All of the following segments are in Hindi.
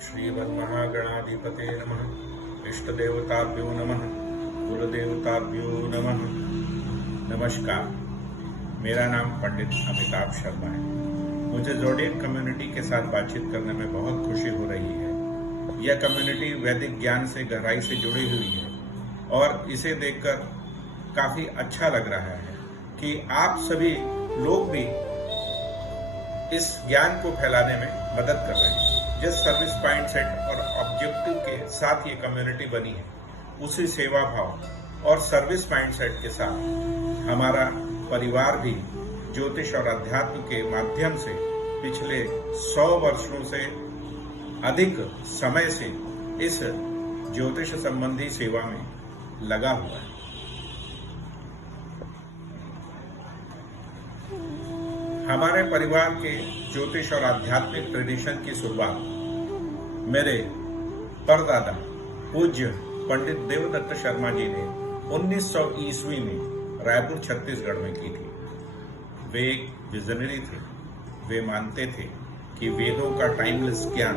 श्रीमन्महागणाधिपते नमः। इष्टदेवताभ्यो नमः। कुलदेवताभ्यो नमः। नमस्कार, मेरा नाम पंडित अमिताभ शर्मा है। मुझे ज़ोडिएक कम्युनिटी के साथ बातचीत करने में बहुत खुशी हो रही है। यह कम्युनिटी वैदिक ज्ञान से गहराई से जुड़ी हुई है और इसे देखकर काफ़ी अच्छा लग रहा है कि आप सभी लोग भी इस ज्ञान को फैलाने में मदद कर रहे हैं। जिस सर्विस पॉइंट सेट और ऑब्जेक्टिव के साथ ये कम्युनिटी बनी है, उसी सेवा भाव और सर्विस माइंड सेट के साथ हमारा परिवार भी ज्योतिष और अध्यात्म के माध्यम से पिछले 100 वर्षों से अधिक समय से इस ज्योतिष संबंधी सेवा में लगा हुआ है। हमारे परिवार के ज्योतिष और आध्यात्मिक ट्रेडिशन की शुरुआत मेरे परदादा पूज्य पंडित देवदत्त शर्मा जी ने 1900 ईस्वी में रायपुर छत्तीसगढ़ में की थी। वे एक विजनरी थे। वे मानते थे कि वेदों का टाइमलेस ज्ञान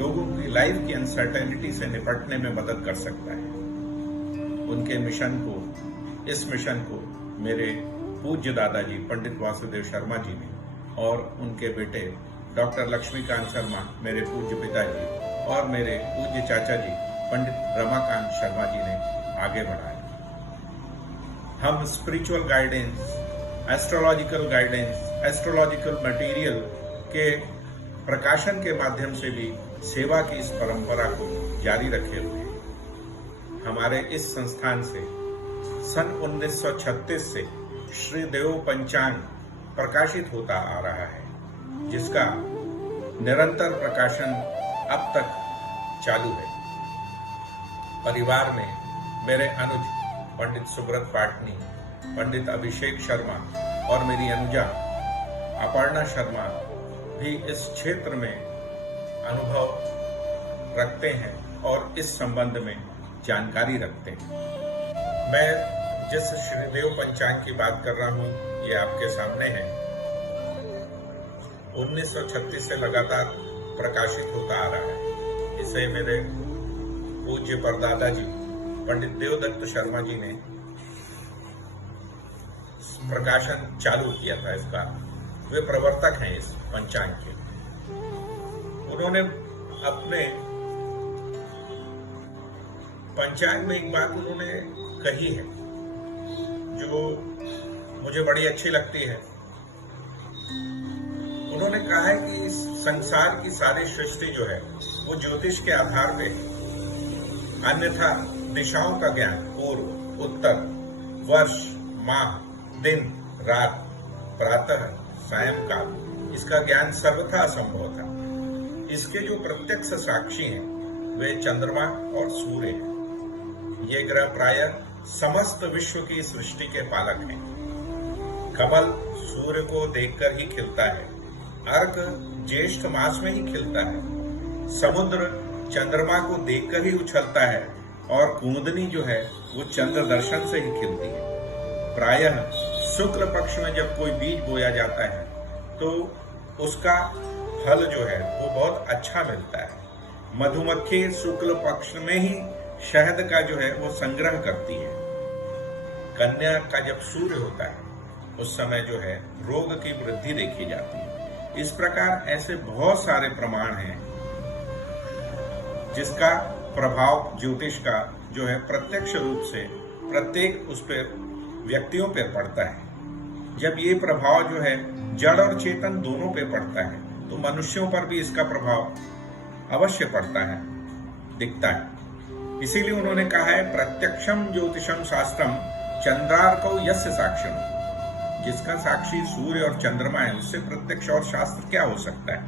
लोगों की लाइफ की अनसर्टेनिटी से निपटने में मदद कर सकता है। उनके इस मिशन को मेरे पूज्य दादाजी पंडित वासुदेव शर्मा जी ने और उनके बेटे डॉक्टर लक्ष्मीकांत शर्मा, मेरे पूज्य पिताजी, और मेरे पूज्य चाचा जी पंडित रमाकांत शर्मा जी ने आगे बढ़ाया। हम spiritual guidance, astrological guidance, astrological material के प्रकाशन के माध्यम से भी सेवा की इस परंपरा को जारी रखे हुए हैं। हमारे इस संस्थान से सन 1936 से श्री देव पंचांग प्रकाशित होता आ रहा है, जिसका निरंतर प्रकाशन अब तक चालू है। परिवार में मेरे अनुज पंडित सुब्रत पाटनी, पंडित अभिषेक शर्मा और मेरी अनुजा अपर्णा शर्मा भी इस क्षेत्र में अनुभव रखते हैं और इस संबंध में जानकारी रखते हैं। मैं जिस श्रीदेव पंचांग की बात कर रहा हूं, ये आपके सामने है। 1936 से लगातार प्रकाशित होता आ रहा है। इसे मेरे पूज्य परदादा जी पंडित देवदत्त शर्मा जी ने प्रकाशन चालू किया था इसका। वे प्रवर्तक हैं इस पंचांग के। उन्होंने अपने पंचांग में एक बात उन्होंने कही है जो मुझे बड़ी अच्छी लगती है। उन्होंने कहा है कि इस संसार की सारी सृष्टि जो है वो ज्योतिष के आधार पे है। अन्यथा दिशाओं का ज्ञान पूर्व, उत्तर, वर्ष, माह, दिन, रात, प्रातः, सायंकाल, इसका ज्ञान सर्वथा असंभव था। इसके जो प्रत्यक्ष साक्षी हैं वे चंद्रमा और सूर्य हैं। ये ग्रह प्रायः समस्त विश्व की सृष्टि के पालक हैं। कमल सूर्य को देखकर ही खिलता है। अर्क ज्येष्ठ मास में ही खिलता है। समुद्र चंद्रमा को देखकर ही उछलता है और कुमुदनी जो है वो चंद्र दर्शन से ही खिलती है। प्रायः शुक्ल पक्ष में जब कोई बीज बोया जाता है तो उसका फल जो है वो बहुत अच्छा मिलता है। मधुमक्खी शुक्ल पक्ष में ही शहद का जो है वो संग्रह करती है। कन्या का जब सूर्य होता है उस समय जो है रोग की वृद्धि देखी जाती है। इस प्रकार ऐसे बहुत सारे प्रमाण हैं जिसका प्रभाव ज्योतिष का जो है प्रत्यक्ष रूप से प्रत्येक उस पर व्यक्तियों पर पड़ता है। जब ये प्रभाव जो है जड़ और चेतन दोनों पे पड़ता है तो मनुष्यों पर भी इसका प्रभाव अवश्य पड़ता है, दिखता है। इसीलिए उन्होंने कहा है प्रत्यक्षम ज्योतिषम शास्त्रम चंद्रार्कौ यस्य साक्षिण। जिसका साक्षी सूर्य और चंद्रमा है उससे प्रत्यक्ष और शास्त्र क्या हो सकता है।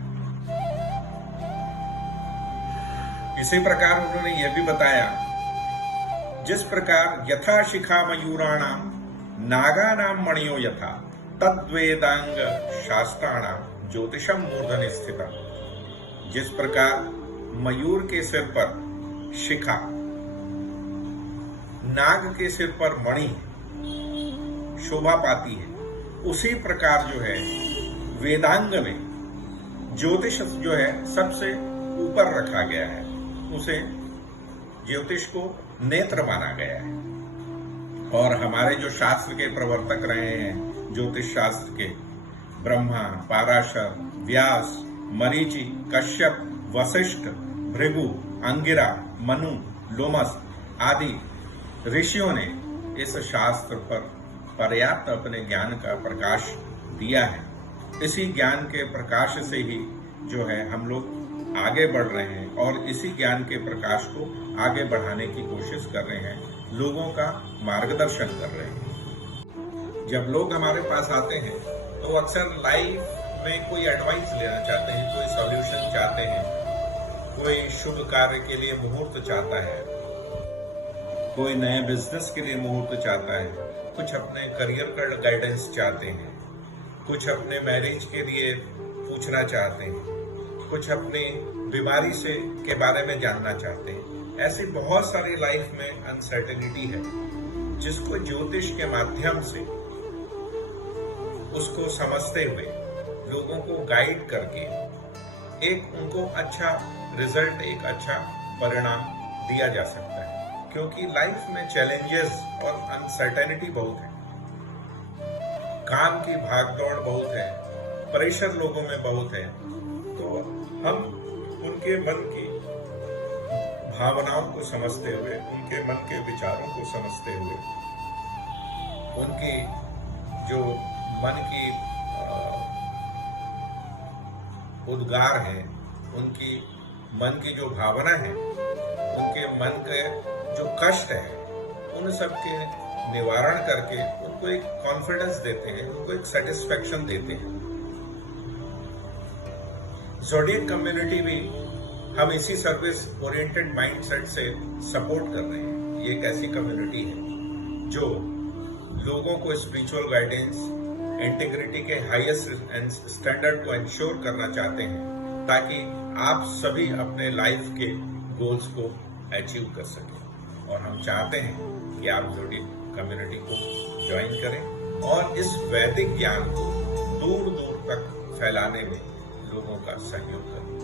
इसी प्रकार उन्होंने यह भी बताया, जिस प्रकार यथा शिखा मयूराणाम नागानाम मणियो यथा तद्वेदांग शास्त्राणाम ज्योतिषम मूर्धनि स्थितम्। जिस प्रकार मयूर के सिर पर शिखा, नाग के सिर पर मणि शोभा पाती है, उसी प्रकार जो है वेदांग में ज्योतिष जो है सबसे ऊपर रखा गया है, उसे ज्योतिष को नेत्र माना गया है। और हमारे जो शास्त्र के प्रवर्तक रहे हैं, ज्योतिष शास्त्र के, ब्रह्मा, पाराशर, व्यास, मरीचि, कश्यप, वशिष्ठ, भृगु, अंगिरा, मनु, लोमस आदि ऋषियों ने इस शास्त्र पर पर्याप्त अपने ज्ञान का प्रकाश दिया है। इसी ज्ञान के प्रकाश से ही जो है हम लोग आगे बढ़ रहे हैं और इसी ज्ञान के प्रकाश को आगे बढ़ाने की कोशिश कर रहे हैं, लोगों का मार्गदर्शन कर रहे हैं। जब लोग हमारे पास आते हैं तो अक्सर लाइफ में कोई एडवाइस लेना चाहते हैं, कोई सॉल्यूशन चाहते हैं, कोई शुभ कार्य के लिए मुहूर्त चाहता है, कोई नए बिजनेस के लिए मुहूर्त चाहता है, कुछ अपने करियर का गाइडेंस चाहते हैं, कुछ अपने मैरिज के लिए पूछना चाहते हैं, कुछ अपनी बीमारी से के बारे में जानना चाहते हैं। ऐसी बहुत सारी लाइफ में अनसर्टेनिटी है, जिसको ज्योतिष के माध्यम से उसको समझते हुए लोगों को गाइड करके एक उनको अच्छा रिजल्ट, एक अच्छा परिणाम दिया जा सकता है। क्योंकि लाइफ में चैलेंजेस और अनसर्टेनिटी बहुत है, काम की भागदौड़ बहुत है, प्रेशर लोगों में बहुत है, तो हम उनके मन की भावनाओं को समझते हुए, उनके मन के विचारों को समझते हुए, उनकी जो मन की उद्गार है, उनकी मन की जो भावना है, उनके मन के जो कष्ट है, उन सब के निवारण करके उनको एक कॉन्फिडेंस देते हैं, उनको एक सेटिस्फेक्शन देते हैं। ज़ोडिएक कम्युनिटी भी हम इसी सर्विस ओरिएंटेड माइंडसेट से सपोर्ट कर रहे हैं। ये एक ऐसी कम्युनिटी है जो लोगों को स्पिरिचुअल गाइडेंस, इंटीग्रिटी के हाईएस्ट स्टैंडर्ड को इंश्योर करना चाहते हैं, ताकि आप सभी अपने लाइफ के गोल्स को अचीव कर सकें। और हम चाहते हैं कि आप ज़ोडिएक कम्युनिटी को ज्वाइन करें और इस वैदिक ज्ञान को दूर दूर तक फैलाने में लोगों का सहयोग करें।